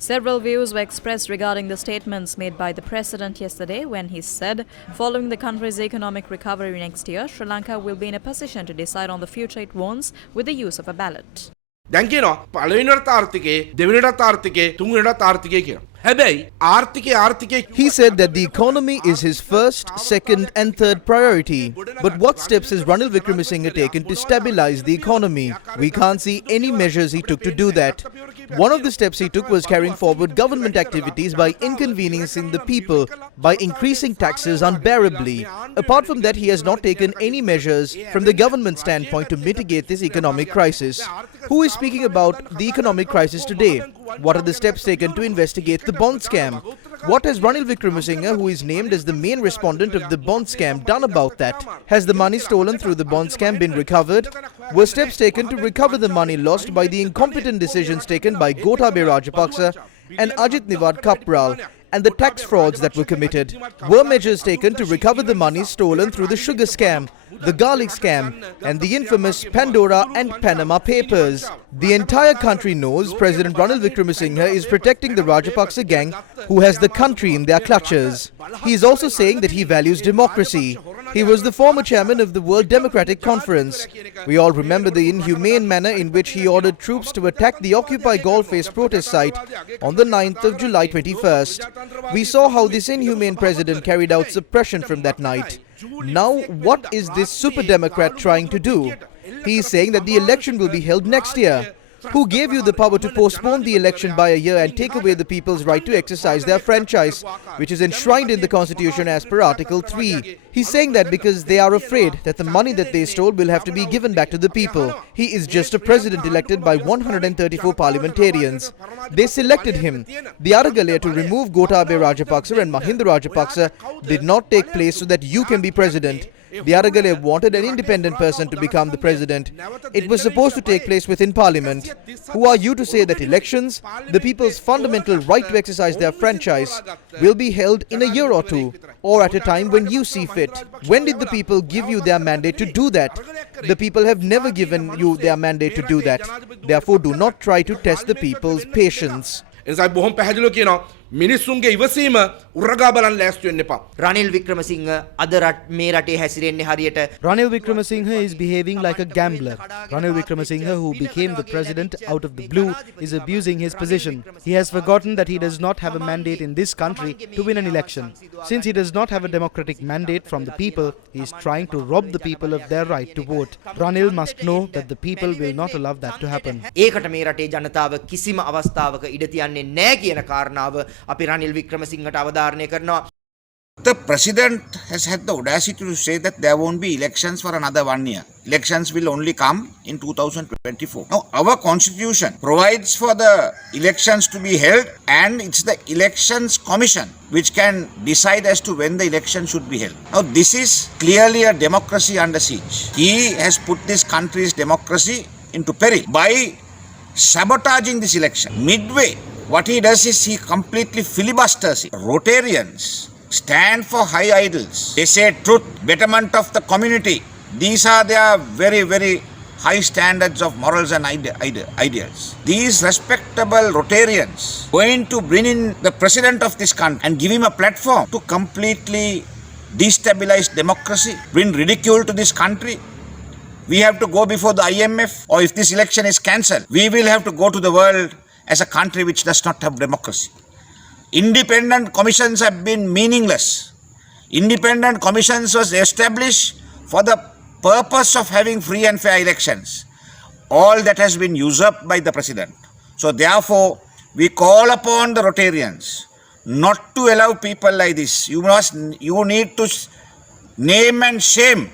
Several views were expressed regarding the statements made by the president yesterday when he said, following the country's economic recovery next year, Sri Lanka will be in a position to decide on the future it wants with the use of a ballot. දැන් කියනවා පළවෙනිට ආර්ථිකේ දෙවෙනිට ආර්ථිකේ තුන්වෙනිට ආර්ථිකේ කියන. හැබැයි ආර්ථිකේ He said that the economy is his first, second and third priority. But what steps has Ranil Wickremesinghe taken to stabilize the economy? We can't see any measures he took to do that. One of the steps he took was carrying forward government activities by inconveniencing the people, by increasing taxes unbearably. Apart from that, he has not taken any measures from the government standpoint to mitigate this economic crisis. Who is speaking about the economic crisis today? What are the steps taken to investigate the bond scam? What has Ranil Wickremesinghe, who is named as the main respondent of the bond scam, done about that? Has the money stolen through the bond scam been recovered? Were steps taken to recover the money lost by the incompetent decisions taken by Gotabaya Rajapaksa and Ajit Niwad Kapral, and the tax frauds that were committed? Were measures taken to recover the money stolen through the sugar scam, the garlic scam and the infamous Pandora and Panama Papers? The entire country knows President Ranil Wickremesinghe is protecting the Rajapaksa gang who has the country in their clutches. He is also saying that he values democracy. He was the former chairman of the World Democratic Conference. We all remember the inhumane manner in which he ordered troops to attack the Occupy Galle-Face protest site on the 9th of July 21st. We saw how this inhumane president carried out suppression from that night. Now, what is this super democrat trying to do? He is saying that the election will be held next year. Who gave you the power to postpone the election by a year and take away the people's right to exercise their franchise, which is enshrined in the Constitution as per Article 3? He's saying that because they are afraid that the money that they stole will have to be given back to the people. He is just a president elected by 134 parliamentarians. They selected him. The Aragalaya to remove Gotabaya Rajapaksa and Mahinda Rajapaksa did not take place so that you can be president. The Aragalaya wanted an independent person to become the president. It was supposed to take place within parliament. Who are you to say that elections, the people's fundamental right to exercise their franchise, will be held in a year or two, or at a time when you see fit? When did the people give you their mandate to do that? The people have never given you their mandate to do that. Therefore, do not try to test the people's patience. මිනිස්සුන්ගේ ඉවසීම උරගා බලන්න ලෑස්ති වෙන්න එපා. රනිල් වික්‍රමසිංහ අද මේ රටේ හැසිරෙන්නේ හරියට Ranil Wickremesinghe is behaving like a gambler. Ranil Wickremesinghe, who became the president out of the blue, is abusing his position. He has forgotten that he does not have a mandate in this country to win an election. Since he does not have a democratic mandate from the people, he is trying to rob the people of their right to vote. Ranil must know that the people will not allow that to happen. ඒකට මේ රටේ ජනතාව කිසිම අවස්ථාවක ඉඩ තියන්නේ නැහැ කියන කාරණාව අපි රනිල් වික්‍රමසිංහට අවධාරණය කරනවා. The president has had the audacity to say that there won't be elections for another 1 year. Elections will only come in 2024. Now, our constitution provides for the elections to be held, and it's the elections commission which can decide as to when the election should be held. Now, this is clearly a democracy under siege. He has put this country's democracy into peril by sabotaging this election. Midway, what he does is he completely filibusters it. Rotarians stand for high ideals. They say truth, betterment of the community. These are their very, very high standards of morals and ideals. These respectable Rotarians going to bring in the president of this country and give him a platform to completely destabilize democracy, bring ridicule to this country. We have to go before the IMF, or if this election is cancelled, we will have to go to the world as a country which does not have democracy. Independent commissions have been meaningless. Independent commissions was established for the purpose of having free and fair elections. All that has been usurped by the president. So therefore, we call upon the Rotarians not to allow people like this. You need to name and shame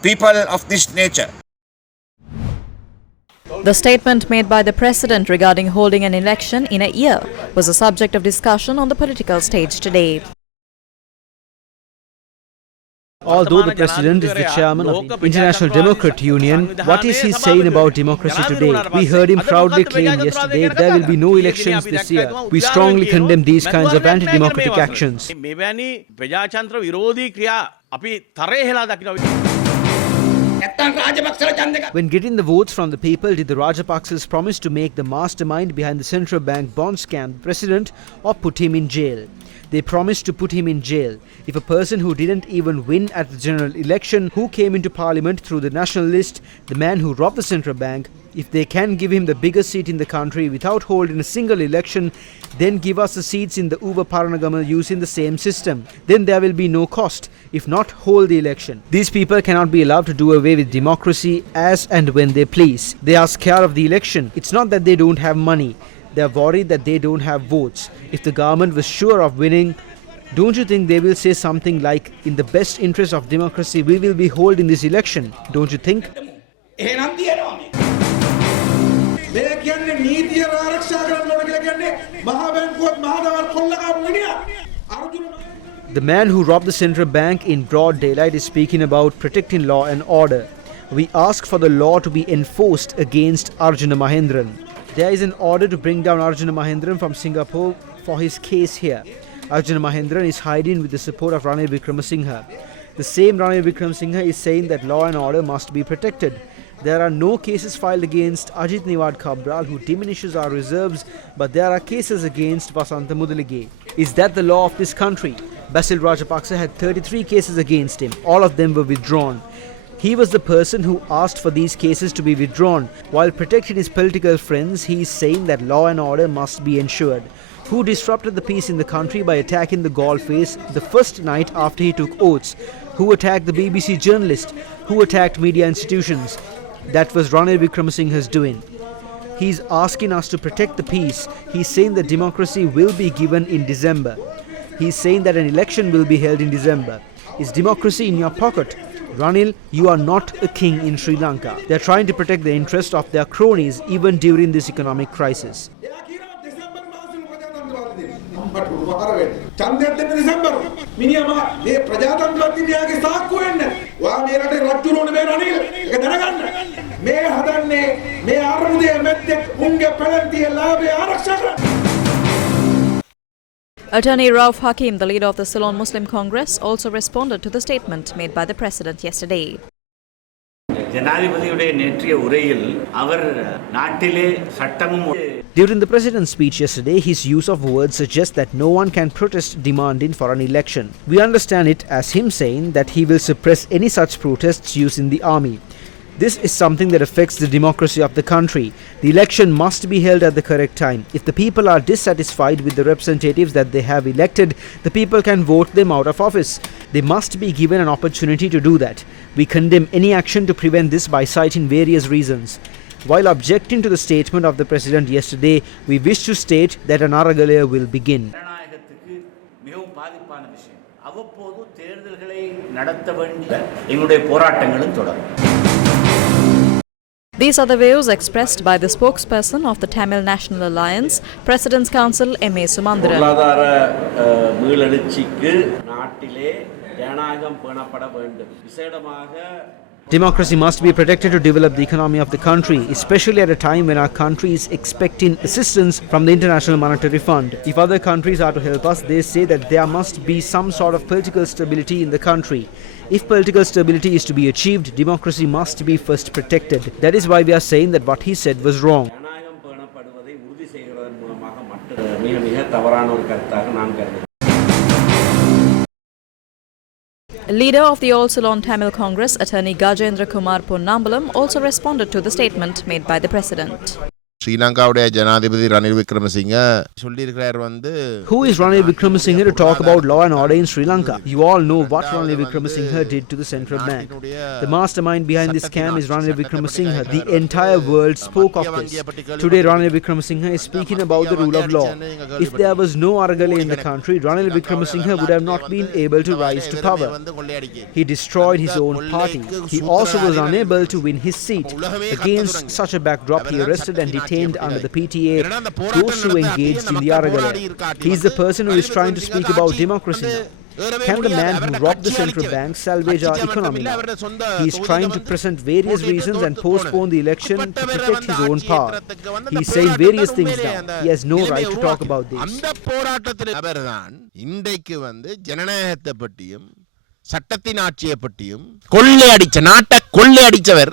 people of this nature. The statement made by the president regarding holding an election in a year was a subject of discussion on the political stage today. Although the president is the chairman of the International Democrat Union, what is he saying about democracy today? We heard him proudly claim yesterday there will be no elections this year. We strongly condemn these kinds of anti-democratic actions. When getting the votes from the people, did the Rajapaksas promise to make the mastermind behind the central bank bond scam the president or put him in jail? They promised to put him in jail. If a person who didn't even win at the general election, who came into parliament through the national list, the man who robbed the central bank, if they can give him the biggest seat in the country without holding a single election, then give us the seats in the Uva Paranagama using the same system. Then there will be no cost. If not, hold the election. These people cannot be allowed to do away with democracy as and when they please. They are scared of the election. It's not that they don't have money. They are worried that they don't have votes. If the government was sure of winning, don't you think they will say something like, in the best interest of democracy, we will be holding this election? Don't you think? The man who robbed the central bank in broad daylight is speaking about protecting law and order. We ask for the law to be enforced against Arjuna Mahendran. There is an order to bring down Arjuna Mahendran from Singapore for his case here. Arjuna Mahendran is hiding with the support of Ranil Wickremesinghe. The same Ranil Wickremesinghe is saying that law and order must be protected. There are no cases filed against Ajit Niwad Kabral, who diminishes our reserves, but there are cases against Vasantha Mudalige. Is that the law of this country? Basil Rajapaksa had 33 cases against him. All of them were withdrawn. He was the person who asked for these cases to be withdrawn. While protecting his political friends, he is saying that law and order must be ensured. Who disrupted the peace in the country by attacking the Galle face the first night after he took oaths? Who attacked the BBC journalist? Who attacked media institutions? That was Ranil Wickremesinghe's doing. He's asking us to protect the peace. He's saying that democracy will be given in December. He's saying that an election will be held in December. Is democracy in your pocket? Ranil, you are not a king in Sri Lanka. They're trying to protect the interest of their cronies even during this economic crisis. Attorney Rauf Hakim, the leader of the Ceylon Muslim Congress, also responded to the statement made by the president yesterday. During the president's speech yesterday, his use of words suggests that no one can protest demanding for an election. We understand it as him saying that he will suppress any such protests using the army. This is something that affects the democracy of the country. The election must be held at the correct time. If the people are dissatisfied with the representatives that they have elected, the people can vote them out of office. They must be given an opportunity to do that. We condemn any action to prevent this by citing various reasons. While objecting to the statement of the president yesterday, we wish to state that an Aragalaya will begin. These are the views expressed by the spokesperson of the Tamil National Alliance, President's Council M.A. Sumandran. Democracy must be protected to develop the economy of the country, especially at a time when our country is expecting assistance from the International Monetary Fund. If other countries are to help us, they say that there must be some sort of political stability in the country. If political stability is to be achieved, democracy must be first protected. That is why we are saying that what he said was wrong. Leader of the All Ceylon Tamil Congress, Attorney Gajendra Kumar Ponnambalam, also responded to the statement made by the president. Sri Lankaவுடைய ஜனாதிபதி ரணில் விக்ரமசிங்க சொல்லியிருக்கிறார் வந்து Who is Ranil Wickremesinghe to talk about law and order in Sri Lanka? You all know what Ranil Wickremesinghe did to the central bank. The mastermind behind this scam is Ranil Wickremesinghe. The entire world spoke of this. Today Ranil Wickremesinghe is speaking about the rule of law. If there was no Aragale in the country, Ranil Wickremesinghe would have not been able to rise to power. He destroyed his own party. He also was unable to win his seat. Against such a backdrop, he arrested and detained under the PTA those who engaged in the Aragalaya. He is the person who is trying to speak about democracy now. Can the man who robbed the central bank salvage our economy now? He is trying to present various reasons and postpone the election to protect his own power. He is saying various things now. He has no right to talk about this. அந்த போராட்டத்தில் அவர்தான் இன்றைக்கு வந்து ஜனநாயகத்தை பற்றியும் சட்டத்தின் ஆட்சியை பற்றியும் கொள்ளையடிச்ச நாட்டை கொள்ளையடிச்சவர்